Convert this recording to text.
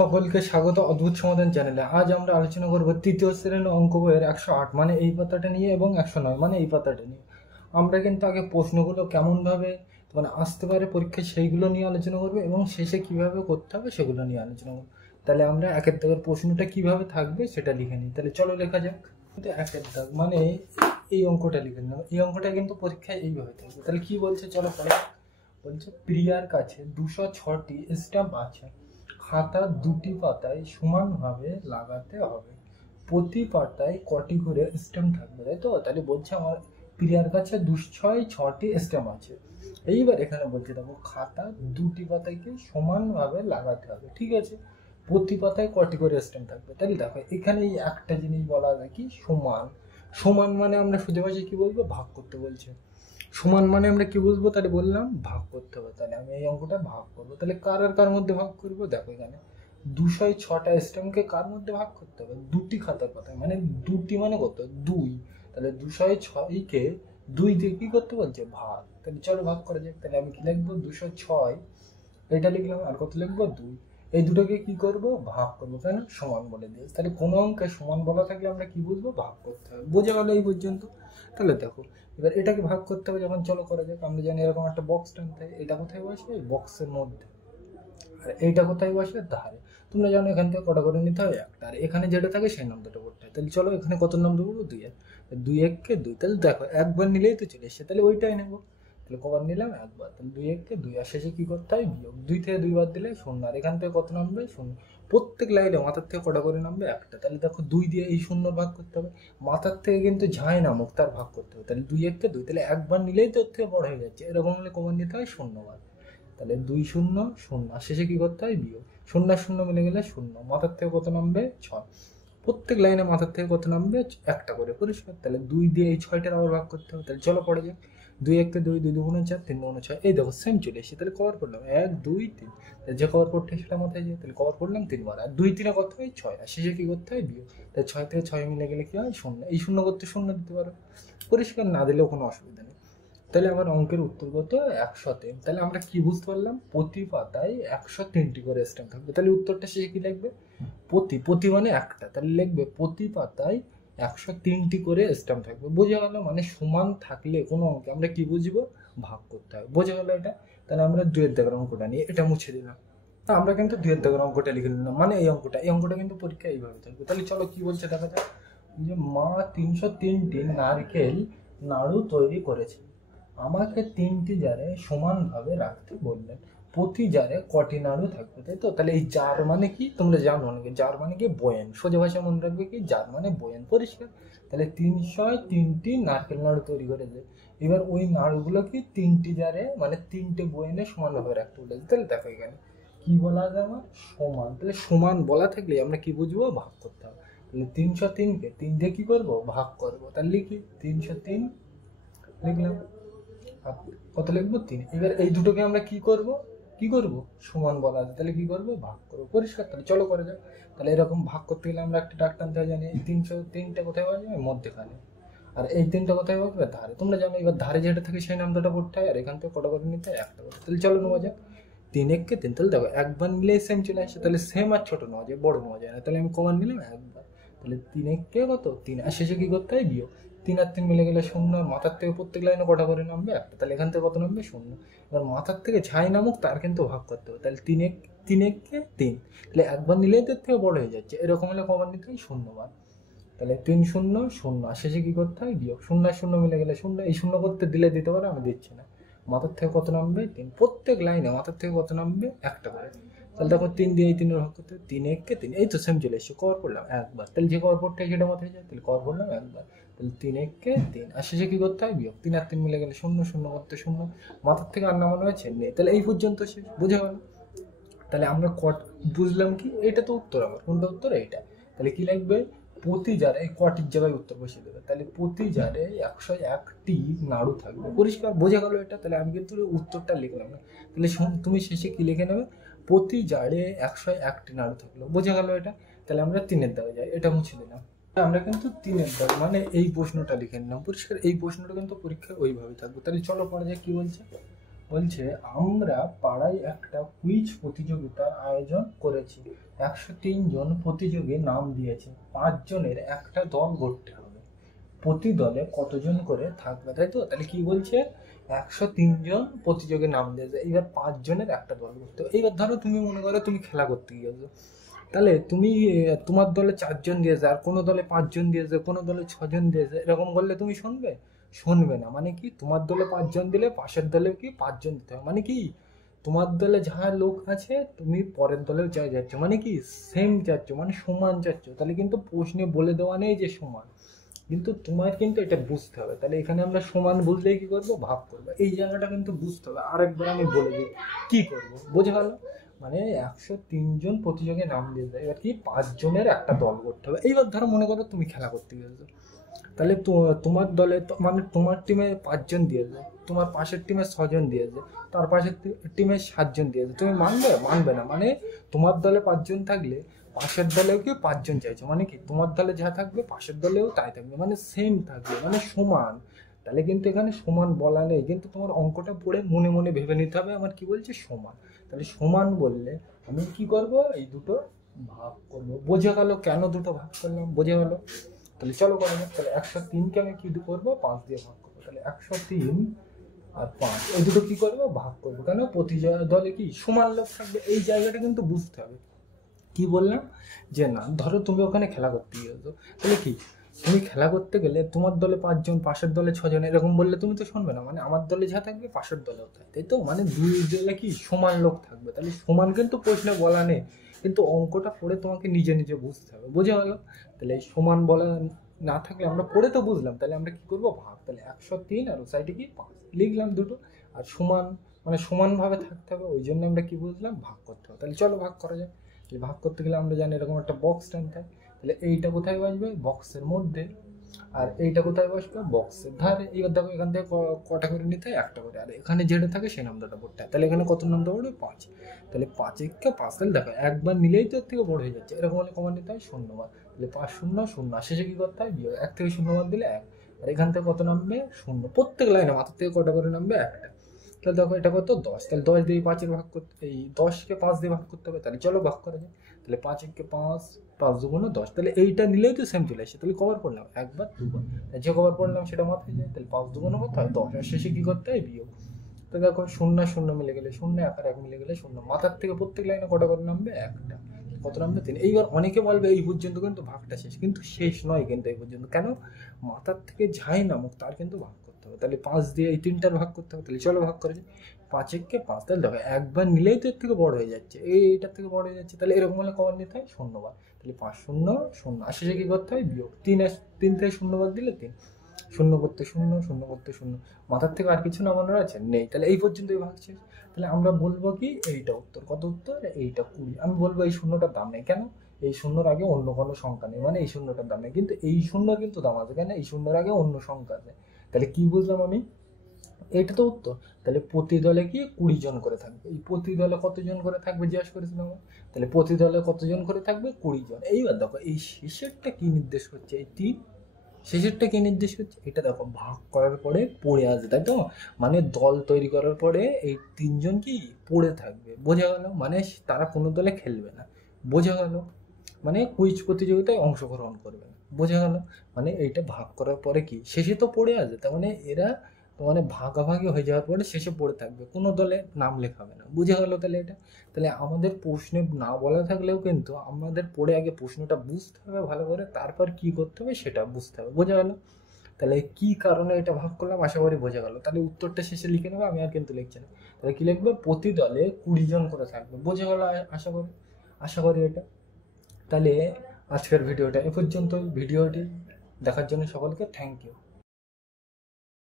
সকলকে স্বাগত অদ্ভুত সমাধান চ্যানেলে। আজ আমরা আলোচনা করব তৃতীয় শ্রেণীর অঙ্ক বইয়ের 108 মানে এই পাতাটা নিয়ে এবং 109 মানে এই পাতাটা নিয়ে। আমরা কিন্তু আগে প্রশ্নগুলো কেমনভাবে মানে আসতে পারে পরীক্ষায় সেইগুলো নিয়ে আলোচনা করবো এবং শেষে কিভাবে করতে হবে সেগুলো নিয়ে আলোচনা করবো। তাহলে আমরা একের দাগের প্রশ্নটা কিভাবে থাকবে সেটা লিখে নিই। তাহলে চলো লেখা যাক। কিন্তু একের দাগ মানে এই অঙ্কটা লিখে নিলাম। এই অঙ্কটা কিন্তু পরীক্ষায় এইভাবে থাকবে। তাহলে কি বলছে চলো পড়া। বলছে প্রিয়ার কাছে 206টি স্ট্যাম্প আছে, খাতা দুটি পাতায় সমানভাবে লাগাতে হবে, প্রতি পাতায় কটি করে স্ট্যাম্প থাকবে, তাই তো? তাহলে বলছে আমার প্রিয়ার কাছে 206টি স্ট্যাম্প আছে। এইবার এখানে বলছে দেখো খাতা দুটি পাতাকে সমানভাবে লাগাতে হবে, ঠিক আছে, প্রতি পাতায় কটি করে স্ট্যাম্প থাকবে। তাহলে দেখো এখানে এই একটা জিনিস বলা যায় কি সমান। সমান মানে আমরা সোজা ভাষায় কি বলবো, ভাগ করতে বলছে। সমান মানে আমরা কি বুঝবো, তাহলে বললাম ভাগ করতে হবে। তাহলে আমি এই অঙ্কটা ভাগ করবো। তাহলে কার আর কার মধ্যে ভাগ করবো, দেখো এখানে 206টা স্ট্যাম্পকে কার মধ্যে ভাগ করতে হবে, দুটি খাতার পাতায়, মানে দুটি মানে কত, দুই। তাহলে 206কে 2 দিয়ে কি করতে বলছে, ভাগ। তাহলে চলো ভাগ করা যাক। তাহলে আমি কি লিখবো, 206 এটা লিখলাম, আর কত লিখবো, 2। এই দুটোকে কি করব, ভাগ করবো, কেন, সমান বলে দিয়ে। তাহলে কোনো অঙ্কে সমান বলা থাকলে আমরা কি বুঝবো, ভাগ করতে হবে। বোঝা গেল এই পর্যন্ত? তাহলে দেখো এবার এটাকে ভাগ করতে হবে যখন, চলো করা যাক। আমরা জানি এরকম একটা বক্স টানতে হয়, এটা কোথায় বসে, বক্সের মধ্যে, আর এইটা কোথায় বসে, ধারে। তোমরা জানো এখান থেকে কটা করে নিতে হয়, একটা, আর এখানে যেটা থাকে সেই নাম্বারটা করতে হয়। তাহলে চলো এখানে কত নাম্বার করবো, 2 এর 2 1 2। তাহলে দেখো একবার নিলেই তো চলে এসছে, তাহলে ওইটাই নেবো। তাহলে কবার নিলাম, একবার। তাহলে 2 1 2, আর শেষে কি করতে হয়, বিয়োগ। 2 থেকে 2 বাদ দিলে 0, আর এখান থেকে কত নামবে, 0। প্রত্যেক লাইনে মাথার থেকে কটা করে নামবে, একটা। তাহলে দেখো 2 দিয়ে এই 0 ভাগ করতে হবে, মাথার থেকে কিন্তু যাই নামুক তার ভাগ করতে হবে। তাহলে 2 1 2, তাহলে একবার নিলেই তো ওর থেকে বড় হয়ে যাচ্ছে। এরকম হলে কমান নিতে হয় 0 বার। তাহলে 2 0 0, আর শেষে কি করতে হয়, বিয়োগ। 0 0 মিলে গেলে 0, মাথার থেকে কত নামবে, 6। প্রত্যেক লাইনে মাথার থেকে কত নামবে, একটা করে, পরিষ্কার। তাহলে 2 দিয়ে এই 6টার আবার ভাগ করতে হবে। তাহলে চলো পড়ে যাক। 2 1 2, 2 2 4, 3 2 6। এই দেখো সেম চলে এসেছে। তাহলে কভার করলাম 1 2 3। যে কভার করতে সেটা মাথায় যায়। তাহলে কভার করলাম 3 বার, আর 2 3 কত হয়, 6, আর শেষে কি করতে হয়, বিয়োগ। তাহলে 6 থেকে 6 মিলে গেলে কি হয়, 0। এই 0 করতে 0 দিতে পারো, পরিষ্কার, না দিলেও কোনো অসুবিধা নেই। তাহলে আমার অঙ্কের উত্তর কত, 103। তাহলে আমরা কি বুঝতে পারলাম, প্রতি পাতায় 103টি করে স্ট্যাম্প থাকবে। তাহলে উত্তরটা শেষে কি লিখবে, প্রতি মানে একটা, তাহলে লিখবে প্রতি পাতায় 103টি করে স্ট্যাম্প থাকবে। বোঝা গেল? মানে সমান থাকলে কোনো অঙ্কে আমরা কি বুঝবো, ভাগ করতে হবে। বোঝা গেল এটা? তাহলে আমরা 2 এর দাগের অঙ্কটা নিয়ে এটা মুছে দিলাম। আমরা কিন্তু 2 এর দাগের অঙ্কটা লিখে নিলাম, মানে এই অঙ্কটা কিন্তু পরীক্ষা এইভাবে থাকবে। তাহলে চলো কি বলছে দেখা যাক। যে মা 303টি নারকেল নাড়ু তৈরি করেছে, আমাকে 3টি জারে সমানভাবে রাখতে বললেন, প্রতি জারে কটি নাড়ু থাকবে, তাই তো? তাহলে এই জার মানে কি তোমরা জানো অনেকে, জার মানে কি বয়ান। সোজা ভাষায় মনে রাখবে কি, জার মানে বয়ান, পরিষ্কার। তাহলে 303টি নারকেল নাড়ু তৈরি করেছে। এবার ওই নাড়ুগুলো কি 3টি জারে মানে 3টে বয়ানে সমানভাবে রাখতে বলেছে। তাহলে দেখো এখানে কি বলা যায়, আমার সমান। তাহলে সমান বলা থাকলে আমরা কি বুঝবো, ভাগ করতে হবে। তাহলে 303কে 3 দিয়ে কি করবো, ভাগ করবো। তাহলে লিখি 303 লিখলাম, কত লিখবো, 3। এবার এই দুটোকে আমরা কি করব, সমান বলা আছে, তাহলে কি করবো, ভাগ করবো, পরিষ্কার। তাহলে চলো করে যাক। তাহলে এরকম ভাগ করতে গেলে আমরা একটা ডাক টানতে হয়, জানি এই 303টা কোথায় পাওয়া যাবে, মধ্যখানে, আর এই 3টা কোথায় পাবে, ধারে। তোমরা জানো এবার ধারে যেটা থাকে সেই নামটা পড়তে হয়, আর এখান থেকে কটা করে নিতে হয়, একটা করে। তাহলে চলো নেওয়া যাক। 3 1 3। তাহলে দেখো একবার নিলে সেম চলে আসে, তাহলে সেম আর ছোট নেওয়া যায়, বড় নেওয়া যায় না। তাহলে আমি কমান নিলাম একবার। তাহলে 3 1 কত, 3, আর শেষে কি করতে হয়, বিয়োগ। 3 আর 3 মিলে গেলে 0, মাথার থেকে প্রত্যেক লাইনে কটা করে নামবে, একটা। তাহলে এখান থেকে কত নামবে, 0। এবার মাথার থেকে ছাই নামুক তার কিন্তু ভাগ করতে হবে। তাহলে 3 1 3 3। তাহলে একবার নিলেই তার থেকে বড় হয়ে যাচ্ছে। এরকম হলে কমান নিতে হয় 0 বার। তাহলে 3 0 0, আর শেষে কি করতে হয়, বিয়োগ। 0 আর 0 মিলে গেলে 0। এই 0 করতে দিলে দিতে পারো, আমি দিচ্ছি না। মাথার থেকে কত নামবে, 3। প্রত্যেক লাইনে মাথার থেকে কত নামবে, একটা করে। তাহলে দেখো 3 দিয়ে এই 3 ভাগ করতে 3 1 3। এই তো সেম চলে এসছে, কভার করলাম একবার। তাহলে যে কভার করতে সেটা মাথায় যায়, তাহলে কভার করলাম একবার। তাহলে 3 1 3, আর শেষে কি করতে হয়, বিয়োগ। 3 আর 3 মিলে গেলে 0 0 করতে 0, মাথার থেকে আর নামানো হয়েছে নেই। তাহলে এই পর্যন্ত শেষ, বুঝে গেল? তাহলে আমরা বুঝলাম কি, এটা তো উত্তর, আমার কোনটা উত্তর, এইটা। তাহলে কি লাগবে, প্রতি জারে, এই কটির জায়গায় উত্তর বসিয়ে দেবে। তাহলে প্রতি জারে 101টি নাড়ু থাকবে, পরিষ্কার। বোঝা গেল এটা? তাহলে আমি কিন্তু উত্তরটা লিখলাম না। তাহলে তুমি শেষে কি লিখে নেবে, প্রতি জারে 101টি নাড়ু থাকলো। বোঝা গেল এটা? তাহলে আমরা 3-এর দাগে যাই, এটা মুছে দিলাম। আমরা কিন্তু 3-এর দাগ মানে এই প্রশ্নটা লিখে নিলাম, পরিষ্কার। এই প্রশ্নটা কিন্তু পরীক্ষায় ওইভাবে থাকবে। তাহলে চলো পড়া যায় কি বলছে। বলছে আমরা পাড়ায় একটা কুইজ প্রতিযোগিতার আয়োজন করেছি। 103 জন প্রতিযোগী নাম দিয়েছে। 5 জনের একটা দল গড়তে হবে। প্রতি দলে কতজন করে থাকবে, তাই তো? তাহলে কি বলছে, 103 জন প্রতিযোগী নাম দিয়েছে, এইবার 5 জনের একটা দল করতে হবে। এইবার ধরো তুমি মনে করো তুমি খেলা করতে গিয়েছো, তাহলে তুমি তোমার দলে 4 জন দিয়েছে, আর কোনো দলে 5 জন দিয়েছে, কোনো দলে 6 জন দিয়েছে, এরকম করলে তুমি শুনবে? শুনবে না। মানে কি, তোমার দলে 5 জন দিলে পাশের দলে কি 5 জন দিতে হবে। মানে কি, তোমার দলে যাহা লোক আছে তুমি পরের দলেও চাই যাচ্ছ, মানে কি সেম চাচ্ছ, মানে সমান চাচ্ছ। তাহলে কিন্তু প্রশ্নে বলে দেওয়া নেই যে সমান, কিন্তু তোমার কিন্তু এটা বুঝতে হবে। তাহলে এখানে আমরা সমান বুঝলেই কি করবো, ভাগ করবো। এই জায়গাটা কিন্তু বুঝতে হবে। আরেকবার আমি বলে দিই কি করবো, বোঝা গেল? মানে 103 জন প্রতিযোগী নাম দিয়ে দেয়, এবার কি 5 জনের একটা দল করতে হবে। এইবার ধরো মনে করো তুমি খেলা করতে গেছো, তাহলে তোমার দলে মানে তোমার টিমে 5 জন দিয়েছে, তোমার পাশের টিমে 6 জন দিয়েছে, তার পাশের টিমে 7 জন দিয়েছে, তুমি মানবে? মানবে না। মানে তোমার দলে 5 জন থাকলে পাশের দলেও কি 5 জন চাইছে, মানে কি তোমার দলে যা থাকবে পাশের দলেও তাই থাকবে, মানে সেম থাকবে, মানে সমান। তাহলে কিন্তু এখানে সমান বলা নেই, কিন্তু তোমার অঙ্কটা পড়ে মনে মনে ভেবে নিতে হবে আমার কি বলছে, সমান। তাহলে সমান বললে আমি কি করব, এই দুটো ভাগ করবো। বোঝা গেল কেন দুটো ভাগ করলাম? বোঝা গেল? তাহলে চলো করা যাক। তাহলে 103কে আমি কি করবো, 5 দিয়ে ভাগ করবো। তাহলে 103 আর 5 এই দুটো কি করবো, ভাগ করবো। কেন? প্রতি দলে কি সমান লোক থাকবে। এই জায়গাটা কিন্তু বুঝতে হবে। কি বললাম যে না, ধরো তুমি ওখানে খেলা করতে গিয়েছো, তাহলে কি তুমি খেলা করতে গেলে তোমার দলে 5 জন, পাশের দলে 6 জন, এরকম বললে তুমি তো শুনবে না। মানে আমার দলে যা থাকবে পাশের দলেও থাকবে, তাই তো? মানে দুই দলে কি সমান লোক থাকবে। তাহলে সমান কিন্তু প্রশ্নে বলা নেই, কিন্তু অঙ্কটা পড়ে তোমাকে নিজে নিজে বুঝতে হবে। বোঝা গেল? তাহলে এই সমান বলা না থাকলে আমরা পড়ে তো বুঝলাম, তাহলে আমরা কি করবো, ভাগ। তাহলে 103 আর ওই সাইডে কি 5 লিখলাম দুটো, আর সমান মানে সমানভাবে থাকতে হবে, ওই জন্য আমরা কি বুঝলাম, ভাগ করতে হবে। তাহলে চলো ভাগ করা যায়। তাহলে ভাগ করতে গেলে আমরা জানি এরকম একটা বক্স টানতে হয়। তাহলে এইটা কোথায় বসবে, বক্সের মধ্যে, আর এইটা কোথায় বসবে, বক্সের ধারে। এবার দেখো এখান থেকে কটা করে নিতে হয়, একটা করে, আর এখানে যেটা থাকে সেই নাম্বারটা পড়তে হয়। তাহলে এখানে কত নাম্বার পড়বে, 5। তাহলে 5 একে 5, তাহলে দেখো একবার নিলেই তো এর থেকে বড় হয়ে যাচ্ছে। এরকম হলে কমান নিতে হয়, 0 বার। তাহলে 5 0 0, আর শেষে কি করতে হয়, বিয়োগ। 1 থেকে 0 বাদ দিলে 1, আর এখান থেকে কত নামবে, 0। প্রত্যেক লাইনে মাথার থেকে কটা করে নামবে, একটা। তাহলে দেখো এটা কত, 10। তাহলে 10 দিয়ে 5-এর ভাগ করতে, এই 10কে 5 দিয়ে ভাগ করতে হবে। তাহলে চলো ভাগ করা যায়। তাহলে 5 একে 5, 5 দুগুণ 10। তাহলে এইটা নিলেই তো সেম চলে আসে। তাহলে কবার পড়লাম, একবার দুবার, যে কবার পড়লাম সেটা মাথায় যায়। তাহলে 5 দুগুণ কত হয়, 10, আর শেষে কি করতে হয়, বিয়োগ। তো দেখো 0 0 মিলে গেলে 0, 1 আর 1 মিলে গেলে 0। মাথার থেকে প্রত্যেক লাইনে কটা করে নামবে, একটা। কত নামবে, 3। এইবার অনেকে বলবে এই পর্যন্ত কিন্তু ভাগটা শেষ, কিন্তু শেষ নয় কিন্তু এই পর্যন্ত। কেন? মাথার থেকে যাই নামুক তার কিন্তু ভাগ করতে হবে। তাহলে 5 দিয়ে এই 3টার ভাগ করতে হবে। তাহলে চলো ভাগ করে যাই। 5 একে 5, তাহলে দেখো একবার নিলেই তো এর থেকে বড় হয়ে যাচ্ছে, এইটার থেকে বড় হয়ে যাচ্ছে। তাহলে এরকম হলে কবার নিতে হয়, 0 বার। তাহলে 5 0 0, আর শেষে কি করতে হয়, বিয়োগ। 3 থেকে 0 বার দিলে 3। 0 করতে 0, 0 করতে 0, মাথার থেকে আর কিছু নামানোর আছে, নেই। তাহলে এই পর্যন্তই ভাগ শেষ। তাহলে আমরা বলবো কি, এইটা উত্তর। কত উত্তর, এইটা 20। আমি বলবো এই শূন্যটার দাম নেই। কেন? এই শূন্যর আগে অন্য কোনো সংখ্যা নেই, মানে এই শূন্যটার দাম নেই। কিন্তু এই শূন্য কিন্তু দাম আছে, কেন? এই শূন্যের আগে অন্য সংখ্যা আছে। তাহলে কি বুঝলাম আমি, এইটা তো উত্তর। তাহলে প্রতি দলে কি 20 জন করে থাকবে। এই প্রতি দলে কতজন করে থাকবে জিজ্ঞাসা করেছিলাম। তাহলে প্রতি দলে কতজন করে থাকবে, 20 জন। এইবার দেখো এই শেষেরটা কি নির্দেশ করছে, এই 3, শেষেরটা কি নির্দেশ করছে, এটা দেখো ভাগ করার পরে পড়ে আসবে, তাই তো? মানে দল তৈরি করার পরে এই 3 জন কি পড়ে থাকবে। বোঝা গেল? মানে তারা কোনো দলে খেলবে না। বোঝা গেল? মানে কুইজ প্রতিযোগিতায় অংশগ্রহণ করবে না। বোঝা গেল? মানে এইটা ভাগ করার পরে কি শেষে তো পড়ে আসবে, তার মানে এরা মানে ভাগাভাগি হয়ে যাওয়ার পরে শেষে পড়ে থাকবে, কোনো দলে নাম লেখাবে না। বুঝে গেল? তাহলে এটা, তাহলে আমাদের প্রশ্নে না বলা থাকলেও কিন্তু আমাদের পড়ে আগে প্রশ্নটা বুঝতে হবে ভালো করে, তারপর কি করতে হবে সেটা বুঝতে হবে। বোঝা গেল? তাহলে কি কারণে এটা ভাগ করলাম আশা করি বোঝা গেল। তাহলে উত্তরটা শেষে লিখে নেবো, আমি আর কিন্তু লিখছি না। তাহলে কি লিখবে, প্রতি দলে 20 জন করে থাকবে। বোঝা গেল আশা করি এটা। তাহলে আজকের ভিডিওটা এ পর্যন্ত। ভিডিওটি দেখার জন্য সকলকে থ্যাংক ইউ।